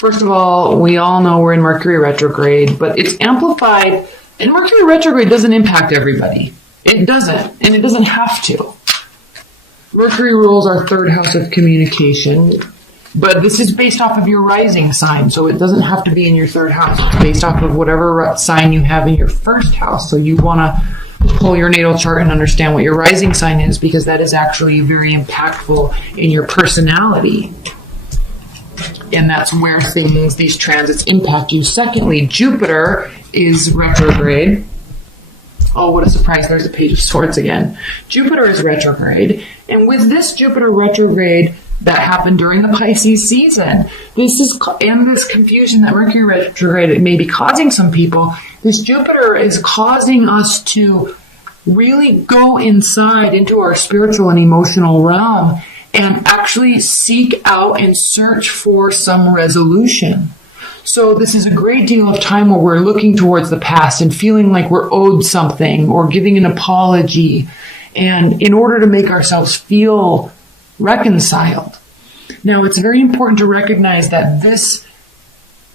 First of all, we all know we're in Mercury retrograde, but it's amplified, and Mercury retrograde doesn't impact everybody. It doesn't, and it doesn't have to. Mercury rules our third house of communication, but this is based off of your rising sign, so it doesn't have to be in your third house. It's based off of whatever sign you have in your first house. So you want to pull your natal chart and understand what your rising sign is, because that is actually very impactful in your personality. And that's where these transits impact you. Secondly, Jupiter is retrograde. Oh, what a surprise. There's a Page of Swords again. Jupiter is retrograde. And with this Jupiter retrograde that happened during the Pisces season, this confusion that Mercury retrograde may be causing some people, this Jupiter is causing us to really go inside into our spiritual and emotional realm and actually seek out and search for some resolution. So this is a great deal of time where we're looking towards the past and feeling like we're owed something or giving an apology, and in order to make ourselves feel reconciled. Now, it's very important to recognize that this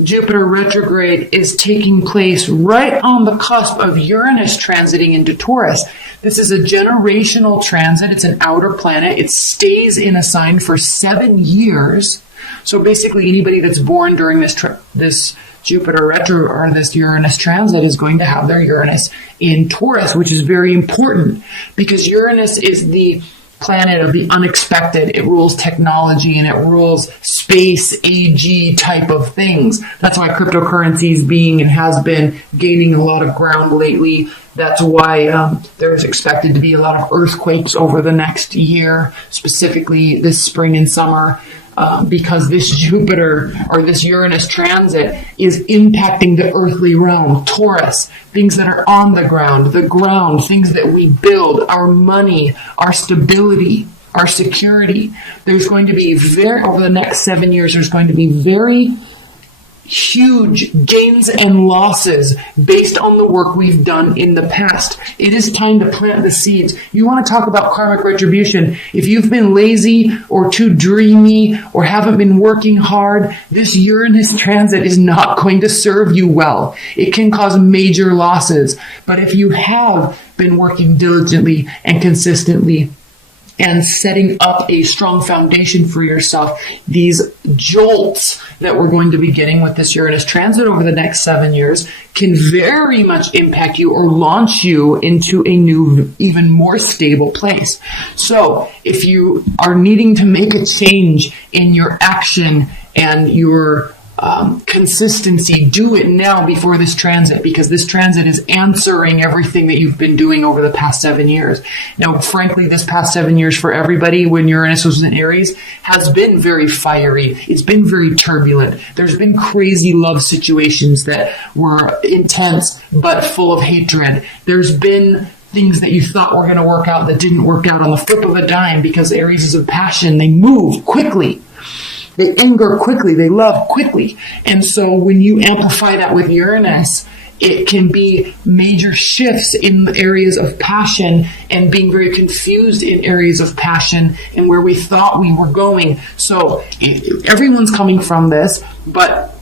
Jupiter retrograde is taking place right on the cusp of Uranus transiting into Taurus. This is a generational transit. It's an outer planet. It stays in a sign for 7 years. So basically, anybody that's born during this Jupiter retro or this Uranus transit is going to have their Uranus in Taurus, which is very important because Uranus is the planet of the unexpected. It rules technology and it rules space, AG type of things. That's why cryptocurrency is being and has been gaining a lot of ground lately. That's why there's expected to be a lot of earthquakes over the next year, specifically this spring and summer. Because this Jupiter or this Uranus transit is impacting the earthly realm, Taurus, things that are on the ground, things that we build, our money, our stability, our security. There's going to be over the next 7 years, there's going to be very huge gains and losses based on the work we've done in the past. It is time to plant the seeds. You want to talk about karmic retribution. If you've been lazy or too dreamy or haven't been working hard, this Uranus transit is not going to serve you well. It can cause major losses. But if you have been working diligently and consistently and setting up a strong foundation for yourself, these jolts that we're going to be getting with this Uranus transit over the next 7 years can very much impact you or launch you into a new, even more stable place. So if you are needing to make a change in your action and your consistency, do it now before this transit, because this transit is answering everything that you've been doing over the past 7 years. Now, frankly, this past 7 years for everybody when Uranus was in Aries has been very fiery. It's been very turbulent. There's been crazy love situations that were intense but full of hatred. There's been things that you thought were going to work out that didn't work out on the flip of a dime, because Aries is a passion. They move quickly. They anger quickly. They love quickly. And so when you amplify that with Uranus, it can be major shifts in areas of passion and being very confused in areas of passion and where we thought we were going. So everyone's coming from this, but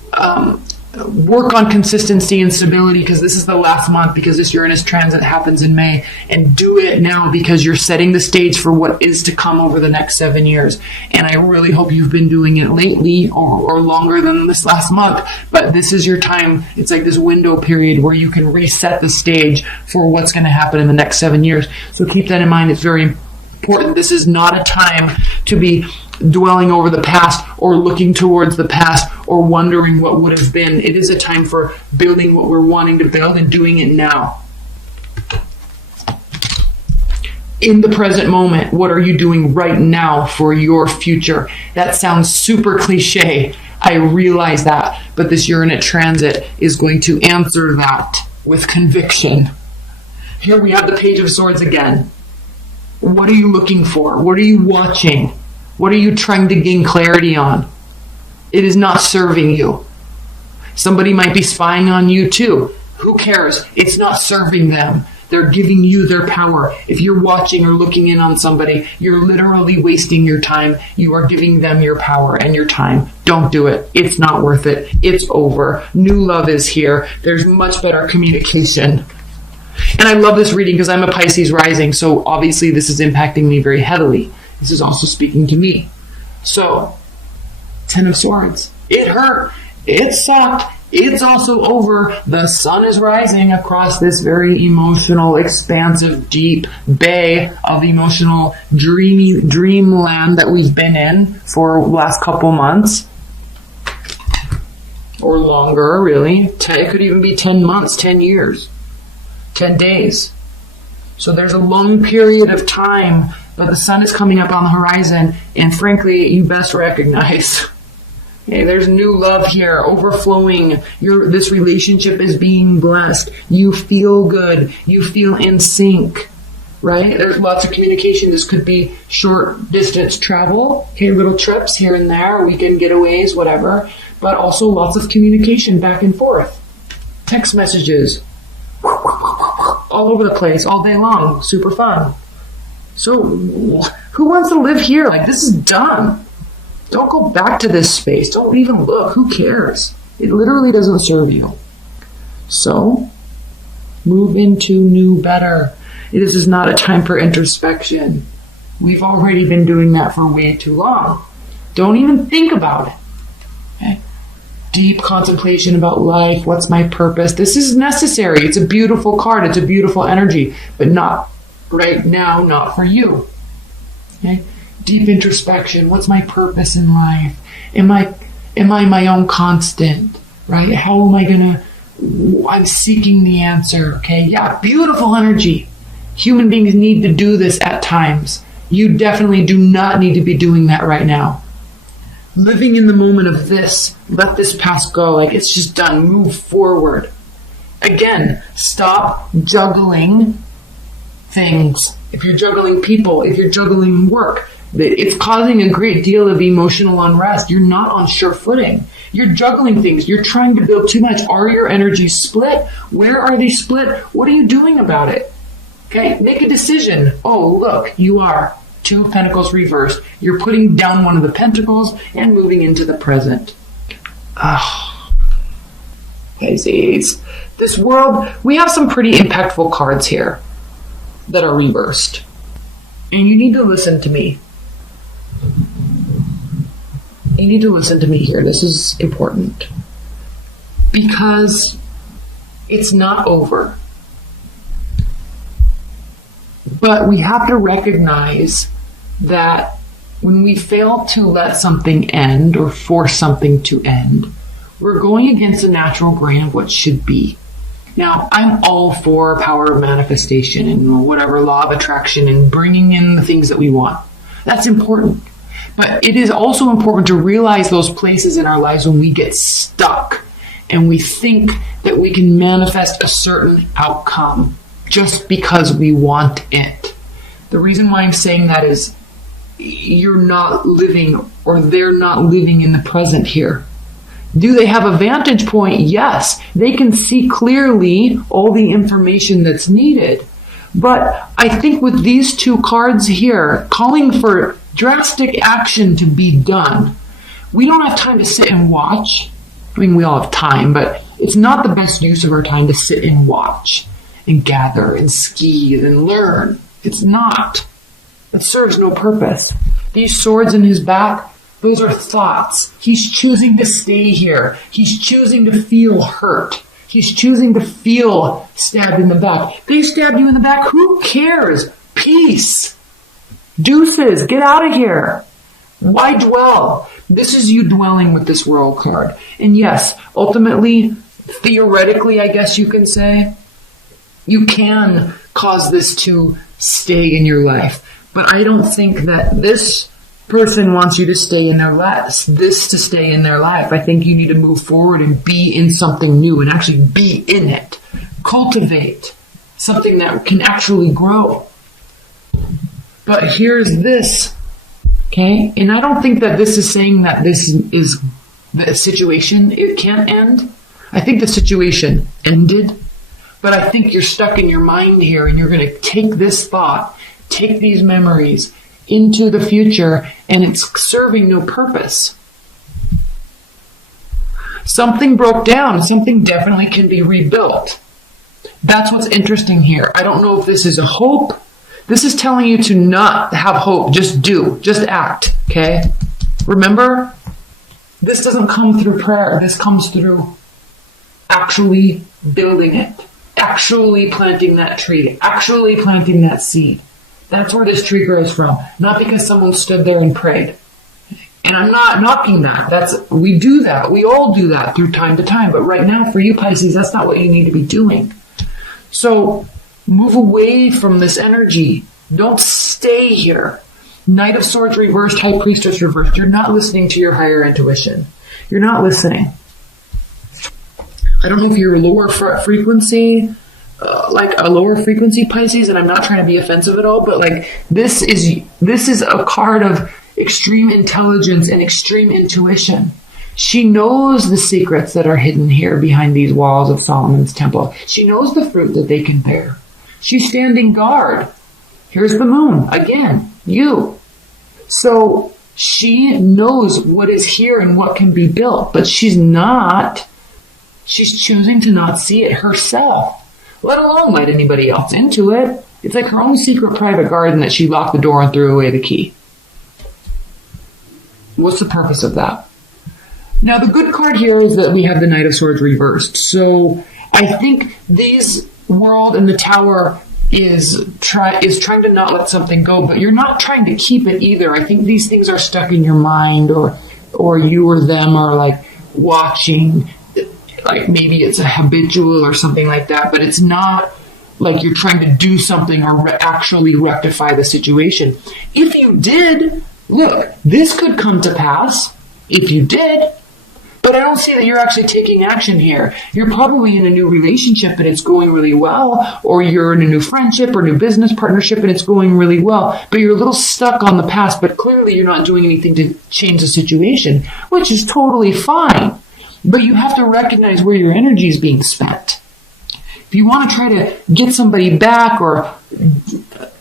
work on consistency and stability, because this is the last month, because this Uranus transit happens in May, and do it now because you're setting the stage for what is to come over the next 7 years. And I really hope you've been doing it lately or longer than this last month, but this is your time. It's like this window period where you can reset the stage for what's going to happen in the next 7 years. So keep that in mind. It's very important. This is not a time to be dwelling over the past or looking towards the past or wondering what would have been. It is a time for building what we're wanting to build and doing it now. In the present moment, what are you doing right now for your future? That sounds super cliche. I realize that, but this Uranus transit is going to answer that with conviction. Here we have the Page of Swords again. What are you looking for? What are you watching? What are you trying to gain clarity on? It is not serving you. Somebody might be spying on you too. Who cares? It's not serving them. They're giving you their power. If you're watching or looking in on somebody, you're literally wasting your time. You are giving them your power and your time. Don't do it. It's not worth it. It's over. New love is here. There's much better communication. And I love this reading because I'm a Pisces rising, so obviously this is impacting me very heavily. This is also speaking to me. So, 10 of Swords. It hurt. It sucked. It's also over. The sun is rising across this very emotional, expansive, deep bay of emotional dreamland that we've been in for the last couple months. Or longer, really. It could even be 10 months, 10 years, 10 days. So there's a long period of time, but the sun is coming up on the horizon, and frankly, you best recognize, okay, there's new love here, overflowing. This relationship is being blessed. You feel good. You feel in sync, right? There's lots of communication. This could be short distance travel, okay, little trips here and there, weekend getaways, whatever, but also lots of communication back and forth. Text messages, all over the place, all day long. Super fun. So, who wants to live here? Like, this is done. Don't go back to this space. Don't even look. Who cares? It literally doesn't serve you. So, move into new, better. This is not a time for introspection. We've already been doing that for way too long. Don't even think about it. Okay? Deep contemplation about life. What's my purpose? This is necessary. It's a beautiful card. It's a beautiful energy, but not right now, not for you. Okay? Deep introspection. What's my purpose in life? Am I my own constant? Right? How am I I'm seeking the answer. Okay? Yeah, beautiful energy. Human beings need to do this at times. You definitely do not need to be doing that right now. Living in the moment of this, let this past go, like it's just done, move forward. Again, stop juggling things. If you're juggling people, if you're juggling work, it's causing a great deal of emotional unrest. You're not on sure footing. You're juggling things. You're trying to build too much. Are your energies split? Where are they split? What are you doing about it? Okay, make a decision. Oh, look, you are. 2 of Pentacles reversed. You're putting down one of the Pentacles and moving into the present. Pisces. This world, we have some pretty impactful cards here that are reversed. And you need to listen to me. You need to listen to me here. This is important. Because it's not over. But we have to recognize that when we fail to let something end or force something to end, we're going against the natural grain of what should be. Now, I'm all for power of manifestation and whatever law of attraction and bringing in the things that we want. That's important. But it is also important to realize those places in our lives when we get stuck and we think that we can manifest a certain outcome just because we want it. The reason why I'm saying that is you're not living, or they're not living in the present here. Do they have a vantage point? Yes. They can see clearly all the information that's needed. But I think with these 2 cards here, calling for drastic action to be done, we don't have time to sit and watch. I mean, we all have time, but it's not the best use of our time to sit and watch and gather and ski and learn. It's not. It serves no purpose. These swords in his back, those are thoughts. He's choosing to stay here. He's choosing to feel hurt. He's choosing to feel stabbed in the back. They stabbed you in the back. Who cares? Peace. Deuces. Get out of here. Why dwell? This is you dwelling with this World card. And yes, ultimately, theoretically, I guess you can say, you can cause this to stay in your life. But I don't think that this person wants you to stay in their lives, this to stay in their life. I think you need to move forward and be in something new and actually be in it. Cultivate something that can actually grow. But here's this, okay? And I don't think that this is saying that this is the situation. It can't end. I think the situation ended. But I think you're stuck in your mind here and you're going to take this thought, take these memories into the future, and it's serving no purpose. Something broke down. Something definitely can be rebuilt. That's what's interesting here. I don't know if this is a hope. This is telling you to not have hope. Just do. Just act. Okay? Remember, this doesn't come through prayer. This comes through actually building it. Actually planting that tree. Actually planting that seed. That's where this tree grows from. Not because someone stood there and prayed. And I'm not knocking that. We do that. We all do that through time to time. But right now, for you, Pisces, that's not what you need to be doing. So move away from this energy. Don't stay here. Knight of Swords reversed, High Priestess reversed. You're not listening to your higher intuition. You're not listening. I don't know if you're lower frequency, like a lower frequency Pisces, and I'm not trying to be offensive at all, but like this is a card of extreme intelligence and extreme intuition. She knows the secrets that are hidden here behind these walls of Solomon's temple. She knows the fruit that they can bear. She's standing guard. Here's the moon. Again, you. So she knows what is here and what can be built, but she's choosing to not see it herself, let alone let anybody else into it. It's like her own secret private garden that she locked the door and threw away the key. What's the purpose of that? Now, the good card here is that we have the Knight of Swords reversed. So I think this world and the Tower is trying to not let something go, but you're not trying to keep it either. I think these things are stuck in your mind, or you or them are like watching, like maybe it's a habitual or something like that, but it's not like you're trying to do something or actually rectify the situation. If you did, look, this could come to pass if you did, but I don't see that you're actually taking action here. You're probably in a new relationship and it's going really well, or you're in a new friendship or new business partnership and it's going really well, but you're a little stuck on the past, but clearly you're not doing anything to change the situation, which is totally fine. But you have to recognize where your energy is being spent. If you want to try to get somebody back, or,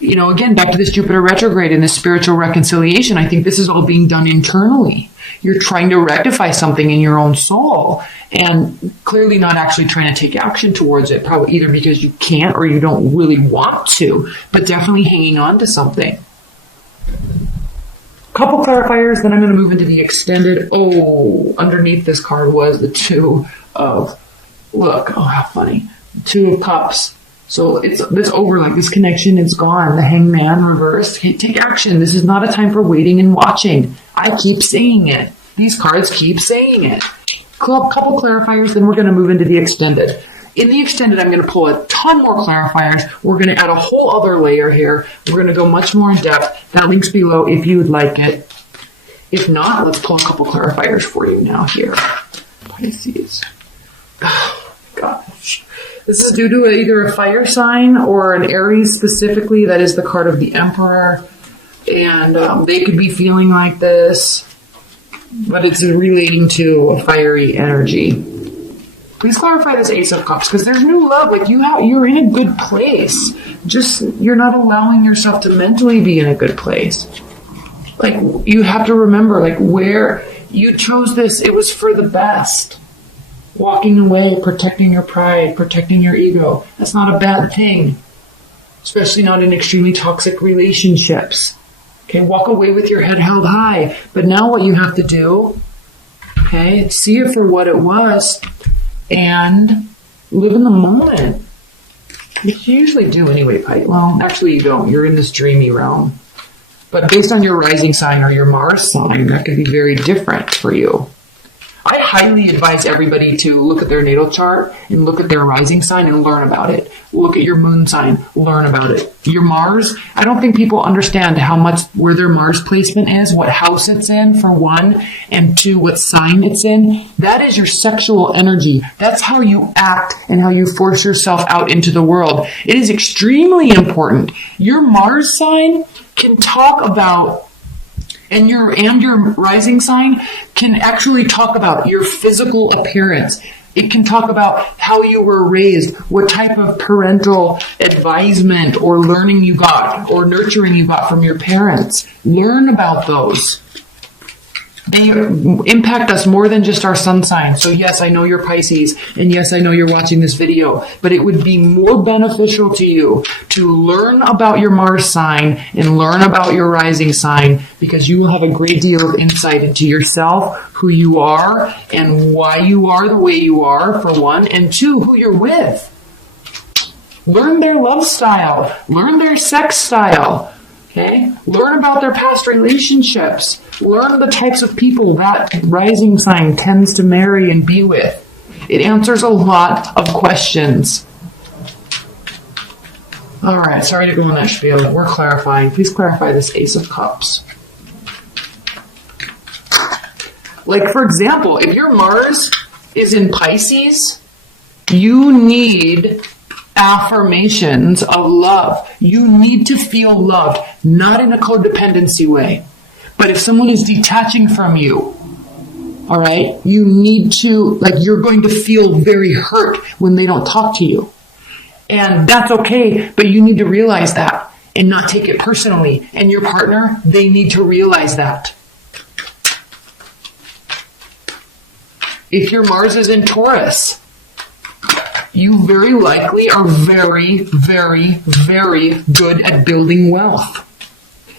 again, back to this Jupiter retrograde and this spiritual reconciliation, I think this is all being done internally. You're trying to rectify something in your own soul and clearly not actually trying to take action towards it, probably either because you can't or you don't really want to, but definitely hanging on to something. Couple clarifiers, then I'm going to move into the extended. Oh, underneath this card was the Two of, how funny. Two of Cups. So it's over, like this connection is gone. The Hangman reversed. Okay, take action. This is not a time for waiting and watching. I keep saying it. These cards keep saying it. Couple clarifiers, then we're going to move into the extended. In the extended, I'm going to pull a ton more clarifiers. We're going to add a whole other layer here. We're going to go much more in depth. That link's below if you would like it. If not, let's pull a couple clarifiers for you now here. Pisces. Oh, gosh. This is due to either a fire sign or an Aries specifically. That is the card of the Emperor. And they could be feeling like this, but it's relating to a fiery energy. Please clarify this Ace of Cups, because there's new love. Like you're in a good place. Just you're not allowing yourself to mentally be in a good place. Like you have to remember, like where you chose this, it was for the best. Walking away, protecting your pride, protecting your ego. That's not a bad thing, especially not in extremely toxic relationships. Okay, walk away with your head held high. But now what you have to do, okay, see it for what it was and live in the moment. Which you usually do anyway, Pike. Well, actually you don't. You're in this dreamy realm. But based on your rising sign or your Mars sign, that could be very different for you. I highly advise everybody to look at their natal chart and look at their rising sign and learn about it. Look at your moon sign, learn about it. Your Mars, I don't think people understand how much where their Mars placement is, what house it's in, for one, and two, what sign it's in. That is your sexual energy. That's how you act and how you force yourself out into the world. It is extremely important. Your Mars sign can talk about, and your rising sign can actually talk about your physical appearance. It can talk about how you were raised, what type of parental advisement or learning you got or nurturing you got from your parents. Learn about those. They impact us more than just our sun sign. So yes, I know you're Pisces, and yes, I know you're watching this video, but it would be more beneficial to you to learn about your Mars sign and learn about your rising sign, because you will have a great deal of insight into yourself, who you are, and why you are the way you are, for one, and two, who you're with. Learn their love style. Learn their sex style. Okay? Learn about their past relationships. Learn the types of people that rising sign tends to marry and be with. It answers a lot of questions. All right, sorry to go on that spiel. We're clarifying. Please clarify this Ace of Cups. Like, for example, if your Mars is in Pisces, you need affirmations of love. You need to feel loved, not in a codependency way. But if someone is detaching from you, all right, you need to, like, you're going to feel very hurt when they don't talk to you. And that's okay, but you need to realize that and not take it personally. And your partner, they need to realize that. If your Mars is in Taurus, you very likely are very, very, very good at building wealth.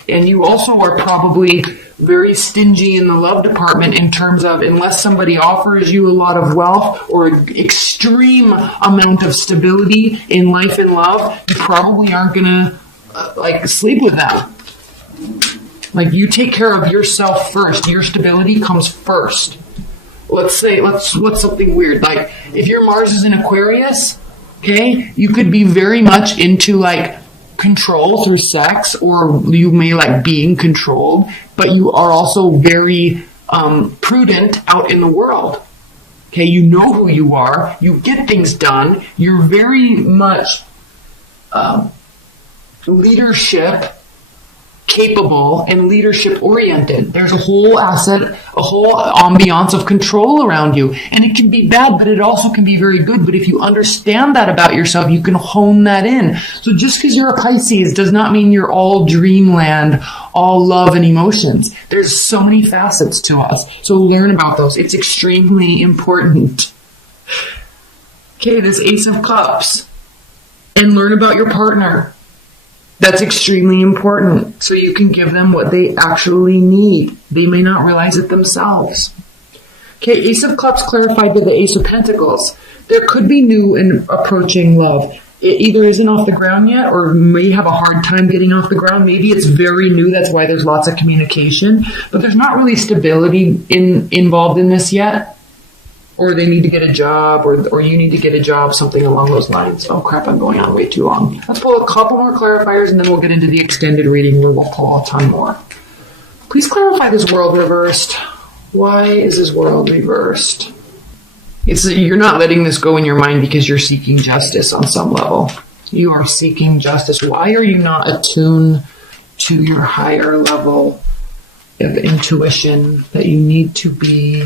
And you also are probably very stingy in the love department in terms of, unless somebody offers you a lot of wealth or an extreme amount of stability in life and love, you probably aren't going to sleep with them. Like, you take care of yourself first. Your stability comes first. What's something weird? Like, if your Mars is in Aquarius, okay, you could be very much into like control through sex, or you may like being controlled, but you are also very prudent out in the world. Okay, you know who you are, you get things done, you're very much leadership capable and leadership oriented. There's a whole ambiance of control around you. And it can be bad, but it also can be very good. But if you understand that about yourself, you can hone that in. So just because you're a Pisces does not mean you're all dreamland, all love and emotions. There's so many facets to us. So learn about those. It's extremely important. Okay, this Ace of Cups. And learn about your partner. That's extremely important, so you can give them what they actually need. They may not realize it themselves. Okay, Ace of Cups clarified by the Ace of Pentacles. There could be new and approaching love. It either isn't off the ground yet, or may have a hard time getting off the ground. Maybe it's very new, that's why there's lots of communication. But there's not really stability involved in this yet. Or they need to get a job, or you need to get a job, something along those lines. Oh crap, I'm going on way too long. Let's pull a couple more clarifiers and then we'll get into the extended reading where we'll pull a ton more. Please clarify this world reversed. Why is this world reversed? You're not letting this go in your mind because you're seeking justice on some level. You are seeking justice. Why are you not attuned to your higher level of intuition that you need to be?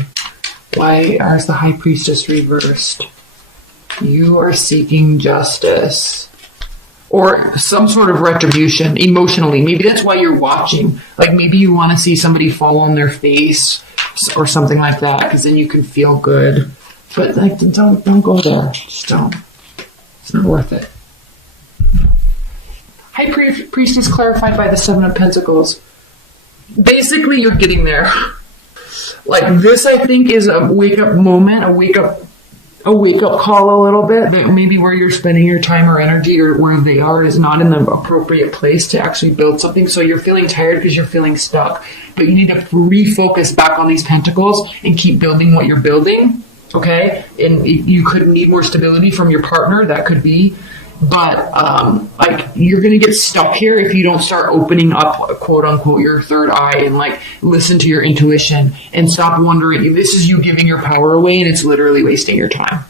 Why is the High Priestess reversed? You are seeking justice or some sort of retribution emotionally. Maybe that's why you're watching. Like, maybe you want to see somebody fall on their face or something like that, because then you can feel good. But like, don't go there. Just don't. It's not worth it. High Priestess clarified by the Seven of Pentacles. Basically, you're getting there. Like, this, I think, is a wake-up moment, a wake-up call a little bit. Maybe where you're spending your time or energy, or where they are, is not in the appropriate place to actually build something. So you're feeling tired because you're feeling stuck. But you need to refocus back on these pentacles and keep building what you're building, okay? And you could need more stability from your partner. That could be. But you're going to get stuck here if you don't start opening up, quote unquote, your third eye and like listen to your intuition and stop wondering. This is you giving your power away, and it's literally wasting your time.